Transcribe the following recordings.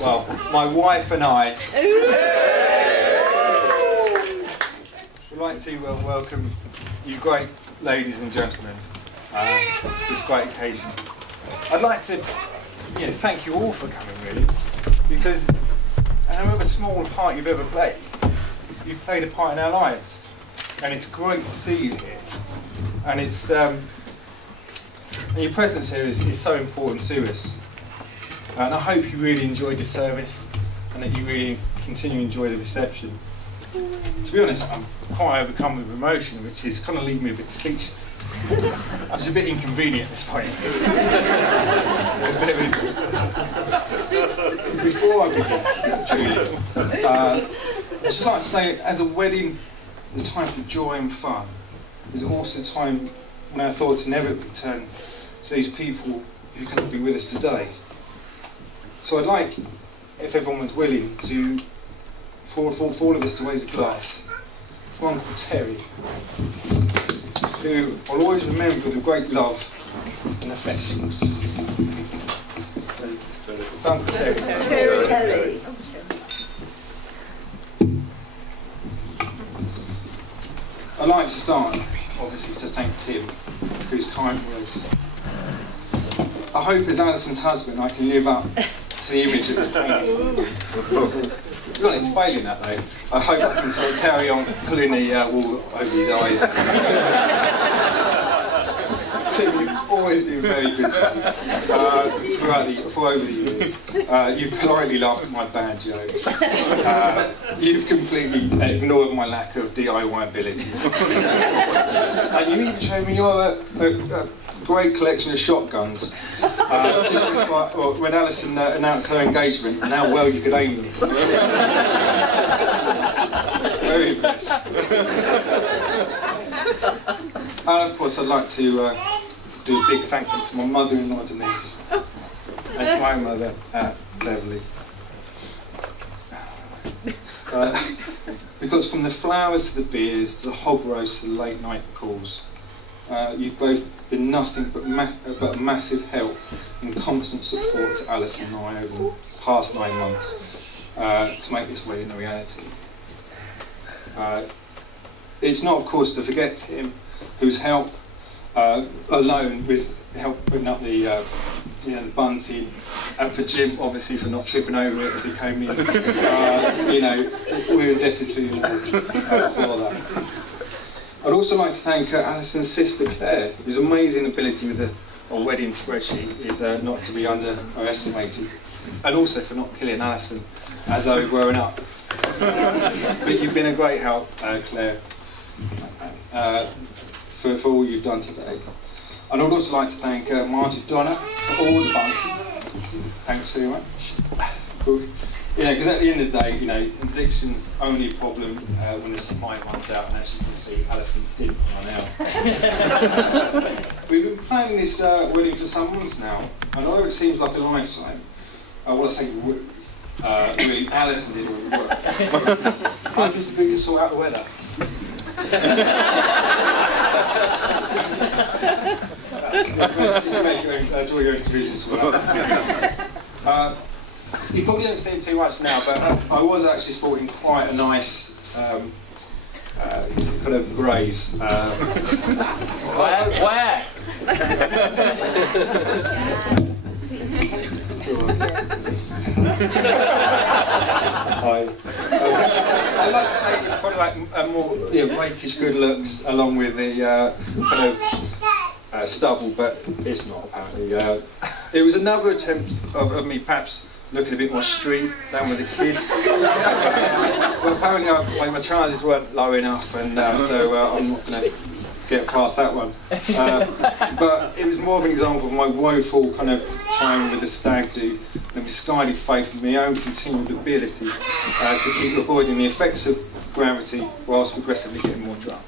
well, my wife and I would like to welcome you great ladies and gentlemen to this great occasion. I'd like to thank you all for coming, really, because however small a part you've ever played, you've played a part in our lives, and it's great to see you here. And it's and your presence here is so important to us. And I hope you really enjoyed the service and that you really continue to enjoy the reception. To be honest, I'm quite overcome with emotion, which is kind of leaving me a bit speechless. It's a bit inconvenient at this point. Before I begin, truly, I'd just like to say, as a wedding is a time for joy and fun, there's also a time when our thoughts inevitably turn to these people who cannot be with us today. So I'd like, if everyone was willing, for all of us to raise a glass to Uncle Terry, who I'll always remember with a great love and affection. Uncle Terry. Terry. I'd like to start, obviously, to thank Tim for his kind words. I hope as Alison's husband I can live up to the image that was painted. To be honest, failing that though, I hope I can sort of carry on pulling the wool over his eyes. Tim, you've always been very good to me for over the years. You've politely laughed at my bad jokes. You've completely ignored my lack of DIY ability. And you even showed me your great collection of shotguns. When Alison announced her engagement, and how well you could aim them. Very impressed. And of course, I'd like to do a big thank you to my mother-in-law Denise, and to my mother Beverly. Because from the flowers to the beers, to the hog roast to the late night calls, you've both been nothing but massive help and constant support to Alison and I over the past 9 months to make this wedding a reality. It's not, of course, to forget Tim, whose help alone with help putting up the bunting, and for Jim, obviously, for not tripping over it as he came in. We're indebted to you for that. I'd also like to thank Alison's sister Claire, whose amazing ability with a wedding spreadsheet is not to be underestimated, and also for not killing Alison as they were growing up. But you've been a great help, Claire, for all you've done today. And I'd also like to thank Marty Donna for all the bunting. Thanks very much. Because at the end of the day, addiction's only a problem when the supply runs out, and as you can see, Alison didn't run out. We've been planning this wedding for some months now, and although it seems like a lifetime, well, I say really, Alison did all the work. I'm just big to sort out the weather. Enjoy your experience as well. You probably don't see it too much now, but I was actually sporting quite a nice kind of graze. Where? I'd like to say it's probably like a more rakish good looks along with the kind of stubble, but it's not apparently. It was another attempt of me perhaps looking a bit more street than with the kids. But apparently my trousers weren't low enough, and so I'm not going to get past that one. But it was more of an example of my woeful kind of time with the stag do and misguided faith in my own continued ability to keep avoiding the effects of gravity whilst progressively getting more drunk.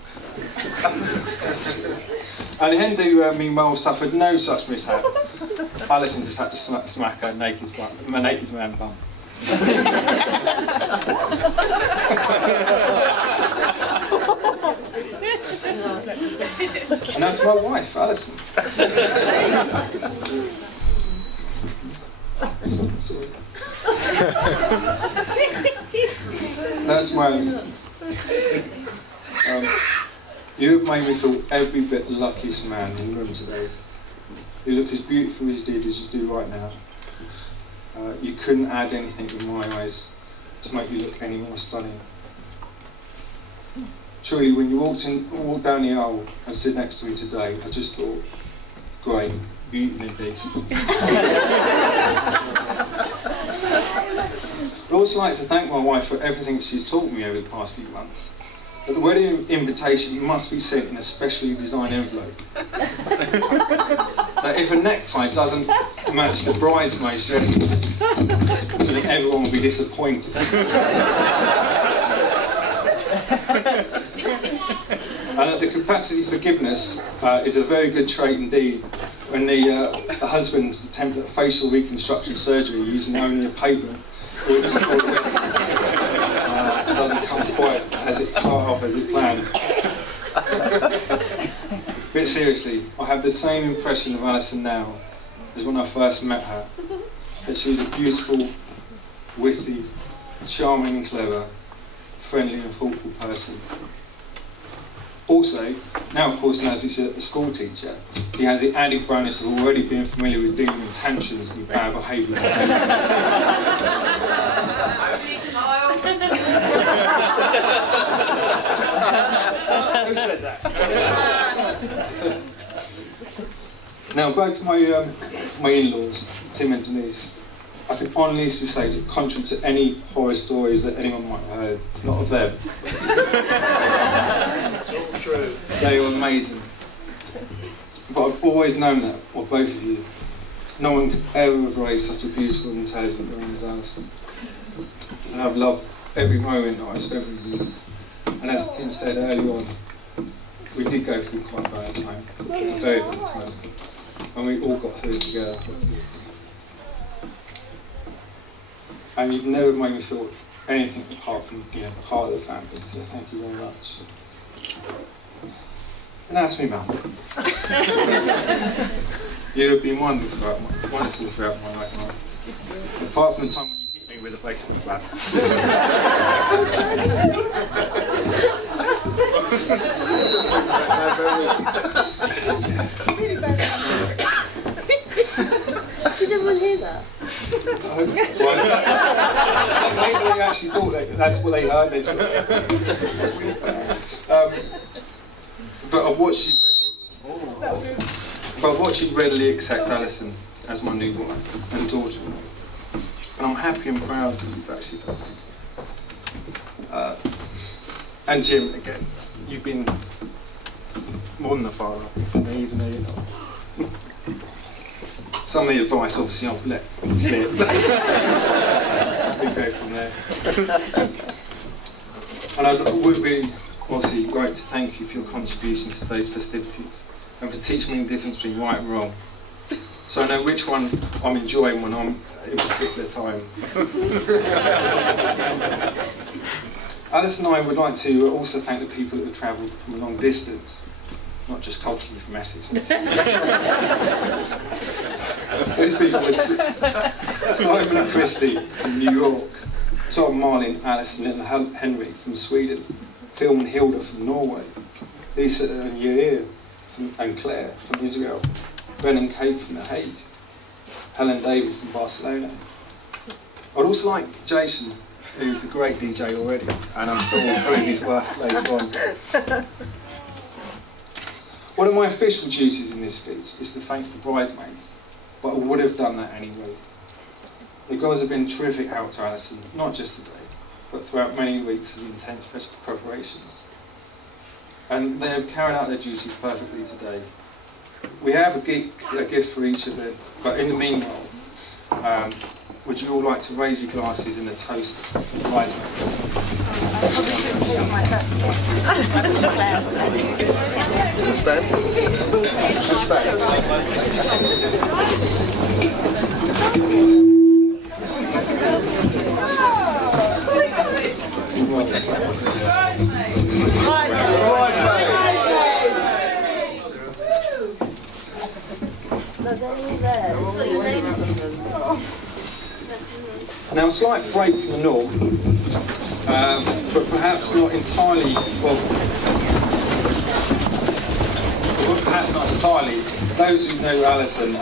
And Hindu, meanwhile, suffered no such mishap. Alison just had to smack her naked man bum. And now to my wife, Alison. Sorry. That's my you have made me feel every bit the luckiest man in the room today. You look as beautiful as you did as you do right now. You couldn't add anything in my eyes to make you look any more stunning. Truly, when you walked down the aisle and stood next to me today, I just thought, great, beauty and beast. I'd also like to thank my wife for everything she's taught me over the past few months. But the wedding invitation must be sent in a specially designed envelope. That if a necktie doesn't match the bridesmaid's dresses, then everyone will be disappointed. And that the capacity for forgiveness is a very good trait indeed when the husband's attempt at facial reconstructive surgery using only a paper doesn't come quite off as it planned. But seriously, I have the same impression of Alison now as when I first met her. That she was a beautiful, witty, charming and clever, friendly and thoughtful person. Also, now of course as she's a school teacher, she has the added bonus of already being familiar with dealing with tantrums and bad behaviour. Who said that? Now back to my in-laws, Tim and Denise. I can honestly say, contrary to any horror stories that anyone might have heard, it's not of them. True. They are amazing. But I've always known that, of both of you. No one could ever have raised such a beautiful and intelligent woman as Alison. And I've loved every moment that I spent with you. And as Tim said early on, we did go through quite a bad time, a very bad time. And we all got through it together. And you've never made me feel anything apart from, part of the family. So thank you very much. And that's me, Mum. You have been wonderful throughout my life, Mum. Apart from the time when you hit me with a baseball bat. Really bad. Did everyone hear that? Maybe they actually thought that's what they heard. But I've watched you readily accept Alison as my new wife and daughter. And I'm happy and proud that you've actually done that. And Jim, again, you've been more than a father to me, even though you're not. Some of the advice, obviously, I'll let slip. We go from there. And it would be, obviously, great to thank you for your contribution to today's festivities and for teaching me the difference between right and wrong. So I know which one I'm enjoying when I'm in a particular time. Alice and I would like to also thank the people that have travelled from a long distance, not just culturally from Essex. These people were Simon and Christy from New York, Tom, Marlin, Alice and little Henry from Sweden, Phil and Hilda from Norway, Lisa and Yair and Claire from Israel, Ben and Kate from The Hague, Helen and David from Barcelona. I'd also like Jason, who's a great DJ already, and I'm sure we'll prove his worth later on. One of my official duties in this speech is to thank the bridesmaids, but I would have done that anyway. The girls have been terrific help to Alison, not just today, but throughout many weeks of intense preparations. And they have carried out their duties perfectly today. We have a gift for each of them, but in the meanwhile, would you all like to raise your glasses in a toast to the bridesmaids? I probably shouldn't taste myself. I put your glass. Should stand? Should stand. Now, a slight break from the norm, but perhaps not entirely, well, perhaps not entirely. Those who know Alison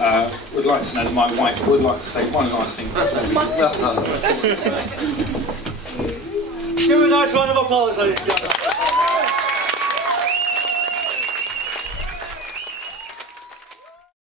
would like to know that my wife would like to say one last thing. Give a nice round of applause, ladies and gentlemen.